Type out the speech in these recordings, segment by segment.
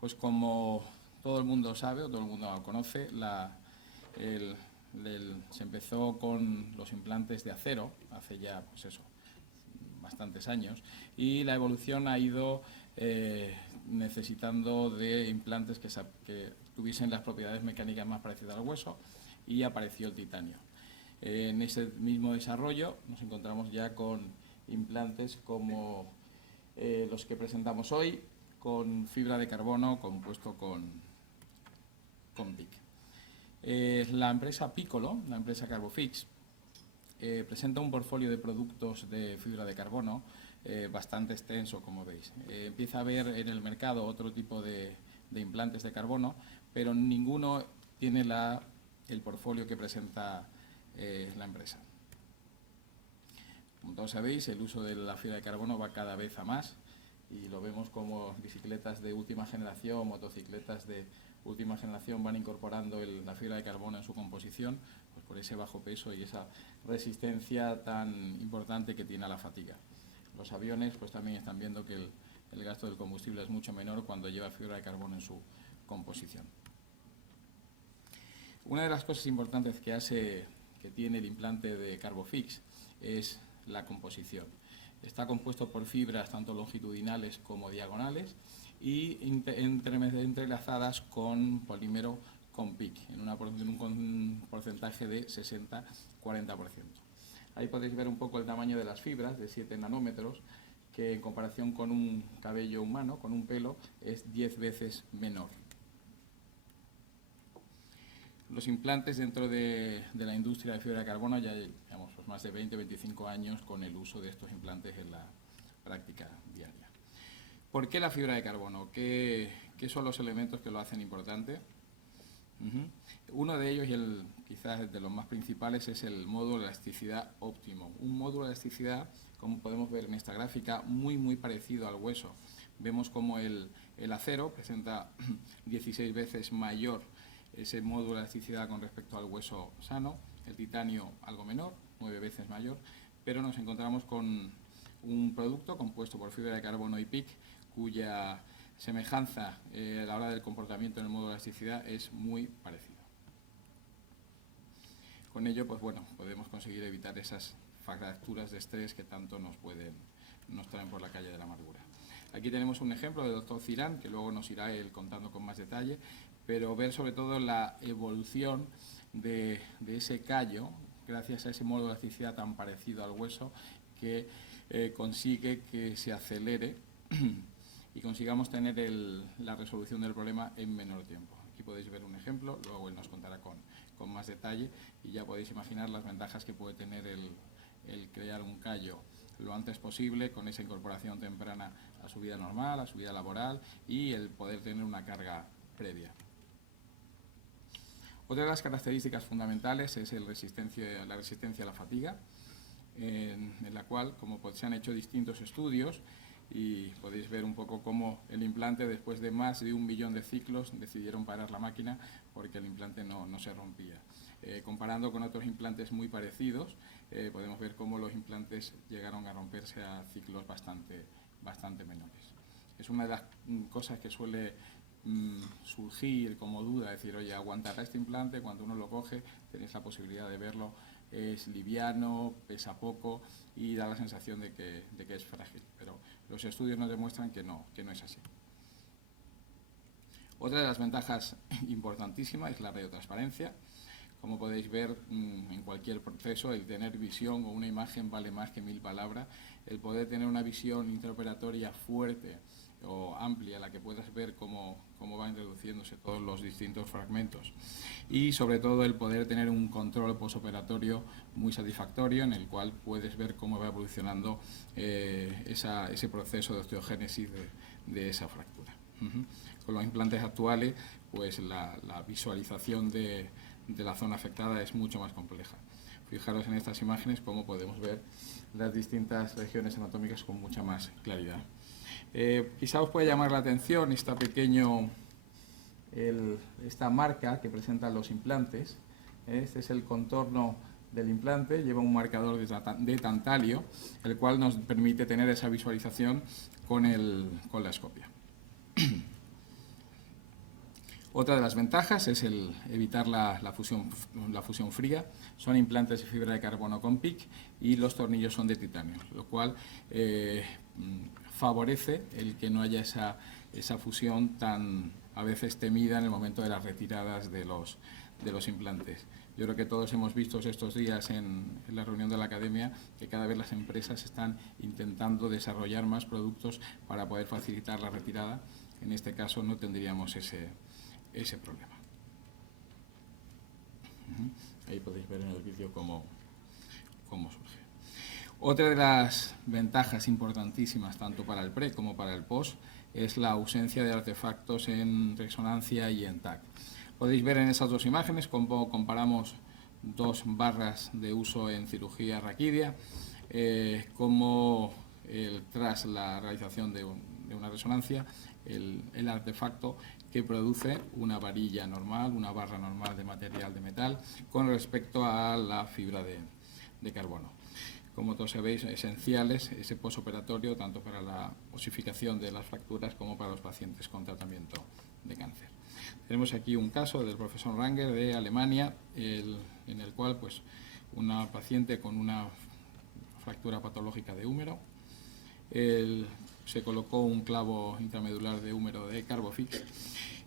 Pues como todo el mundo sabe o todo el mundo lo conoce, se empezó con los implantes de acero hace ya, pues eso, bastantes años, y la evolución ha ido necesitando de implantes que tuviesen las propiedades mecánicas más parecidas al hueso, y apareció el titanio. En ese mismo desarrollo nos encontramos ya con implantes como los que presentamos hoy, con fibra de carbono compuesto con PIC. La empresa Piccolo, la empresa Carbofix, presenta un portfolio de productos de fibra de carbono bastante extenso, como veis. Empieza a haber en el mercado otro tipo de implantes de carbono, pero ninguno tiene el portfolio que presenta la empresa. Como todos sabéis, el uso de la fibra de carbono va cada vez a más, y lo vemos como bicicletas de última generación, motocicletas de última generación van incorporando la fibra de carbono en su composición, pues por ese bajo peso y esa resistencia tan importante que tiene a la fatiga. Los aviones pues también están viendo que el gasto del combustible es mucho menor cuando lleva fibra de carbono en su composición. Una de las cosas importantes que tiene el implante de Carbofix es la composición. Está compuesto por fibras tanto longitudinales como diagonales y entrelazadas con polímero con PIC, en un porcentaje de 60-40%. Ahí podéis ver un poco el tamaño de las fibras, de 7 nanómetros, que en comparación con un cabello humano, con un pelo, es 10 veces menor. Los implantes dentro de la industria de fibra de carbono ya llevamos pues más de 20-25 años con el uso de estos implantes en la práctica diaria. ¿Por qué la fibra de carbono? ¿Qué son los elementos que lo hacen importante? Uno de ellos, y quizás de los más principales, es el módulo de elasticidad óptimo. Un módulo de elasticidad, como podemos ver en esta gráfica, muy parecido al hueso. Vemos como el acero presenta 16 veces mayor ese módulo de elasticidad con respecto al hueso sano, el titanio algo menor, 9 veces mayor, pero nos encontramos con un producto compuesto por fibra de carbono y PIC, cuya semejanza a la hora del comportamiento en el módulo de elasticidad es muy parecida. Con ello, pues bueno, podemos conseguir evitar esas fracturas de estrés que tanto nos traen por la calle de la amargura. Aquí tenemos un ejemplo del doctor Cirán, que luego nos irá él contando con más detalle, pero ver sobre todo la evolución de ese callo, gracias a ese módulo de elasticidad tan parecido al hueso, que consigue que se acelere y consigamos tener la resolución del problema en menor tiempo. Aquí podéis ver un ejemplo, luego él nos contará con más detalle, y ya podéis imaginar las ventajas que puede tener el crear un callo lo antes posible, con esa incorporación temprana a su vida normal, a su vida laboral, y el poder tener una carga previa. Otra de las características fundamentales es la resistencia a la fatiga, en la cual, como se han hecho distintos estudios, y podéis ver un poco cómo el implante, después de más de 1 millón de ciclos, decidieron parar la máquina porque el implante no se rompía. Comparando con otros implantes muy parecidos, podemos ver cómo los implantes llegaron a romperse a ciclos bastante menores. Es una de las cosas que suele surgir como duda, decir, oye, ¿aguantará este implante? Cuando uno lo coge, tenéis la posibilidad de verlo, es liviano, pesa poco y da la sensación de que es frágil, pero los estudios nos demuestran que no es así. Otra de las ventajas importantísimas es la radiotransparencia. Como podéis ver, en cualquier proceso, el tener visión o una imagen vale más que 1000 palabras. El poder tener una visión intraoperatoria fuerte o amplia, en la que puedas ver cómo van reduciéndose todos los distintos fragmentos. Y sobre todo el poder tener un control posoperatorio muy satisfactorio, en el cual puedes ver cómo va evolucionando ese proceso de osteogénesis de esa fractura. Con los implantes actuales, pues la visualización de la zona afectada es mucho más compleja. Fijaros en estas imágenes cómo podemos ver las distintas regiones anatómicas con mucha más claridad. Quizá os pueda llamar la atención esta marca que presentan los implantes. Este es el contorno del implante, lleva un marcador de tantalio, el cual nos permite tener esa visualización con la escopia. Otra de las ventajas es el evitar la fusión fría. Son implantes de fibra de carbono con PIC y los tornillos son de titanio, lo cual favorece el que no haya esa fusión tan a veces temida en el momento de las retiradas de los implantes. Yo creo que todos hemos visto estos días en la reunión de la academia que cada vez las empresas están intentando desarrollar más productos para poder facilitar la retirada. En este caso no tendríamos ese problema. Ahí podéis ver en el vídeo cómo surge. Otra de las ventajas importantísimas tanto para el pre como para el post es la ausencia de artefactos en resonancia y en TAC. Podéis ver en esas dos imágenes cómo comparamos dos barras de uso en cirugía raquídea, cómo tras la realización de una resonancia, el artefacto que produce una varilla normal, una barra normal de material de metal, con respecto a la fibra de carbono. Como todos sabéis, esenciales ese posoperatorio tanto para la osificación de las fracturas como para los pacientes con tratamiento de cáncer. Tenemos aquí un caso del profesor Ranger de Alemania, en el cual pues, una paciente con una fractura patológica de húmero, se colocó un clavo intramedular de húmero de Carbofix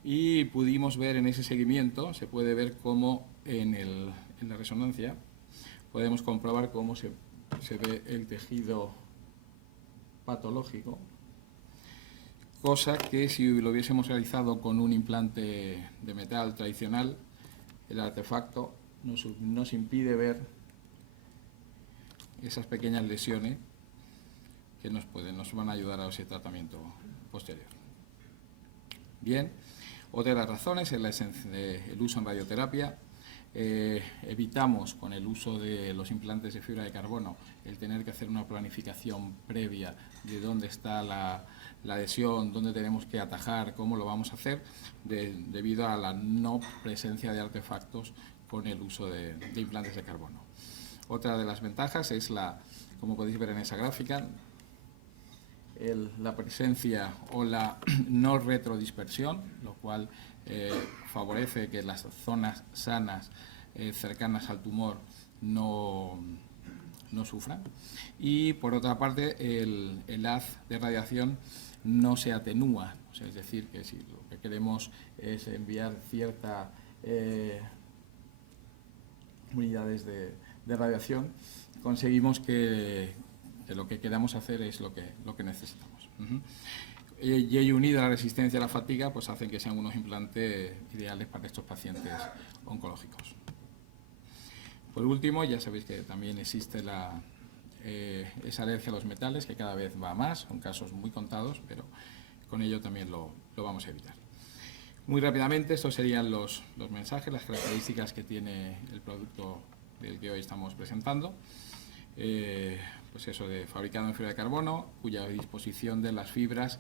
y pudimos ver en ese seguimiento, se puede ver cómo en la resonancia podemos comprobar cómo se ve el tejido patológico, cosa que si lo hubiésemos realizado con un implante de metal tradicional, el artefacto nos impide ver esas pequeñas lesiones que nos van a ayudar a ese tratamiento posterior. Bien, otra de las razones es el uso en radioterapia. Evitamos con el uso de los implantes de fibra de carbono el tener que hacer una planificación previa de dónde está la lesión, dónde tenemos que atajar, cómo lo vamos a hacer, debido a la no presencia de artefactos con el uso de implantes de carbono. Otra de las ventajas es como podéis ver en esa gráfica, la presencia o la no retrodispersión, lo cual favorece que las zonas sanas cercanas al tumor no sufran. Y por otra parte, el haz de radiación no se atenúa, o sea, es decir, que si lo que queremos es enviar ciertas unidades de radiación, conseguimos que lo que queramos hacer es lo que necesitamos. Y ello unido a la resistencia a la fatiga, pues hacen que sean unos implantes ideales para estos pacientes oncológicos. Por último, ya sabéis que también existe esa alergia a los metales, que cada vez va más, son casos muy contados, pero con ello también lo vamos a evitar. Muy rápidamente, estos serían los mensajes, las características que tiene el producto del que hoy estamos presentando. Pues eso, fabricado en fibra de carbono, cuya disposición de las fibras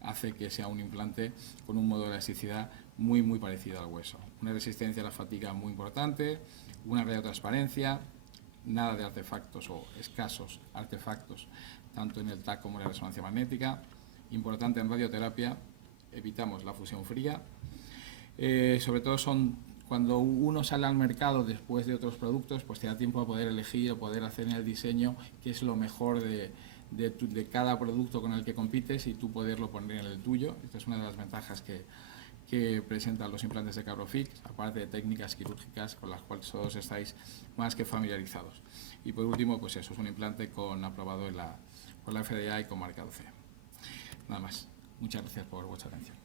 hace que sea un implante con un modo de elasticidad muy parecido al hueso. Una resistencia a la fatiga muy importante, una radiotransparencia, nada de artefactos o escasos artefactos, tanto en el TAC como en la resonancia magnética. Importante en radioterapia, evitamos la fusión fría. Sobre todo cuando uno sale al mercado después de otros productos, pues te da tiempo a poder elegir o poder hacer en el diseño qué es lo mejor de cada producto con el que compites y tú poderlo poner en el tuyo. Esta es una de las ventajas que presentan los implantes de Carbofix, aparte de técnicas quirúrgicas con las cuales todos estáis más que familiarizados. Y por último, pues eso, es un implante aprobado por la FDA y con marca 12. Nada más. Muchas gracias por vuestra atención.